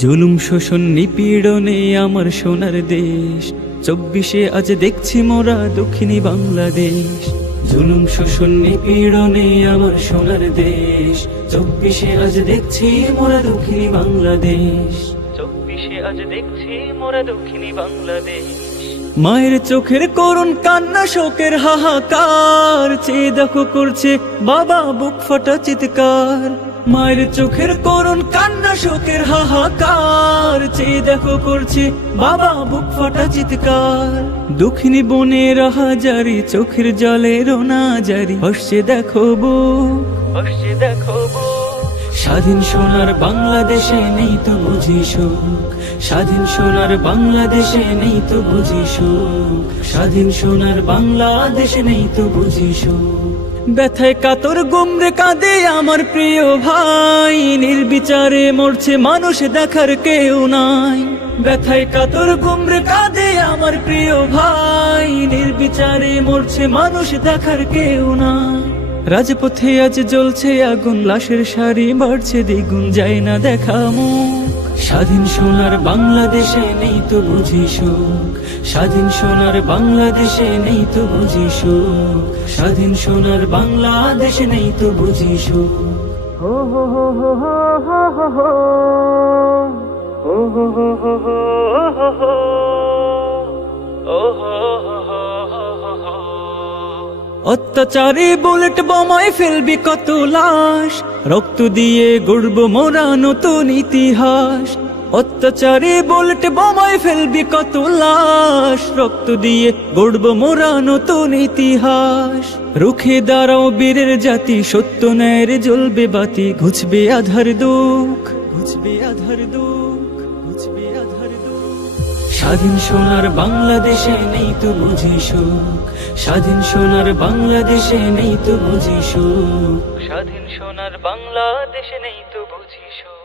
জুলুম শোষণ নিপীড়নে আমার সোনার দেশ, 24শে আজ দেখছি মোরা দক্ষিণী বাংলাদেশ। জুলুম শোষণ নিপীড়নে আমার সোনার দেশ, 24শে আজ দেখছি মোরা দক্ষিণী বাংলাদেশ। 24শে আজ দেখছি মোরা দক্ষিণী বাংলাদেশ। মায়ের চোখের করুণ কান্না, শোকের হাহাকার, চেয়ে দেখো করছে বাবা বুক ফাটা চিৎকার। মায়ের চোখের করুণ কান্না, শোকের হাহাকার, চেয়ে দেখো করছে বাবা বুক ফাটা চিৎকার। দুঃখিনী বোনের হাজারি, চোখের জলে রোনা জারি, হসছে দেখো বুক, হসছে দেখো বুক। স্বাধীন সোনার বাংলাদেশে নেই তো বুঝি সুখ, স্বাধীন সোনার বাংলাদেশে নেই তো বুঝি সুখ, স্বাধীন সোনার বাংলাদেশে নেই তো বুঝি সুখ। ব্যথায় কাতর গুমরে কাঁদে আমার প্রিয় ভাই, নির্বিচারে মরছে মানুষ দেখার কেউ নাই। ব্যথায় কাতর গুমরে কাঁদে আমার প্রিয় ভাই, নির্বিচারে মরছে মানুষ দেখার কেউ নাই। রাজপথে আজ জ্বলছে আগুন, লাশের সারি বাড়ছে দ্বিগুণ, যায় না দেখা মুখ। স্বাধীন সোনার বাংলাদেশে নেই তো বুঝি সুখ, স্বাধীন সোনার বাংলাদেশে নেই তো বুঝি সুখ, স্বাধীন সোনার বাংলাদেশে নেই তো বুঝি সুখ। হো হো হো হো হো হো হো হো হো হো হো হো হো হো। অত্যাচারে বুলেট বোমায় ফেলবি কত লাশ, রক্ত দিয়ে গড়ব মোরা নতুন ইতিহাস। অত্যাচারে বুলেট বোমায় ফেলবি কত লাশ, রক্ত দিয়ে গড়ব মোরা নতুন ইতিহাস। রুখে দাঁড়াও বীরের জাতি, সত্য ন্যায়ের জ্বলবে বাতি, ঘুচবে আধার দুঃখ, ঘুচবে আধার দুঃখ, ঘুচবে আধার দুঃখ। স্বাধীন সোনার বাংলাদেশে নেই তো বুঝি সুখ, স্বাধীন সোনার বাংলাদেশে নেই তো বুঝি সুখ, স্বাধীন সোনার বাংলাদেশে নেই তো বুঝি সুখ।